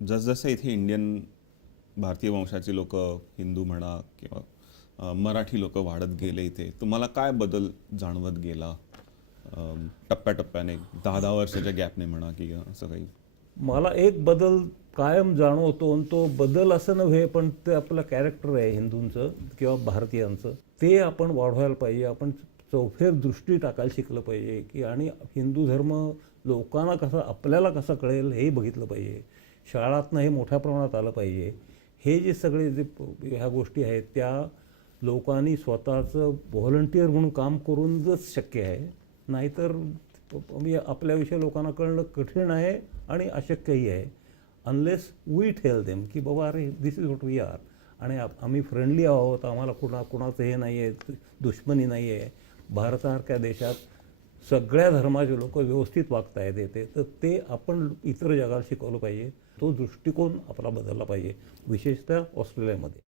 जसजसे इथे भारतीय वंशाची लोक, हिंदू म्हणा किंवा मराठी लोक वाढत गेले इथे, तुम्हाला काय बदल जाणवत गेला टप्प्याटप्प्याने, 10-10 वर्षाच्या गॅपने म्हणा की असं काही? मला एक बदल कायम जाणवतो आणि तो बदल असं नव्हे, पण ते आपलं कॅरेक्टर आहे हिंदूंचं किंवा भारतीयांचं, ते आपण वाढवायला पाहिजे. आपण चौफेर दृष्टी टाकायला शिकलं पाहिजे की, आणि हिंदू धर्म लोकांना कसा, आपल्याला कसं कळेल हेही बघितलं पाहिजे. शाळातनं हे मोठ्या प्रमाणात आलं पाहिजे. हे जे सगळे जे ह्या गोष्टी आहेत त्या लोकांनी स्वतःचं व्हॉलंटिअर म्हणून काम करूनच शक्य आहे. नाहीतर आपल्याविषयी लोकांना कळणं कठीण आहे आणि अशक्यही आहे, अनलेस वी टेल देम की बाबा अरे दिस इज व्हॉट वी आर, आणि आम्ही फ्रेंडली आहोत, आम्हाला कुणाचं हे नाही आहे, दुश्मनी नाही आहे. भारतासारख्या देशात सगळ्या धर्माचे लोक व्यवस्थित वागता येते, तर ते आपण इतर जगाला शिकवलं पाहिजे. तो दृष्टिकोन आपला बदलला पाहिजे, विशेषतः ऑस्ट्रेलियामध्ये.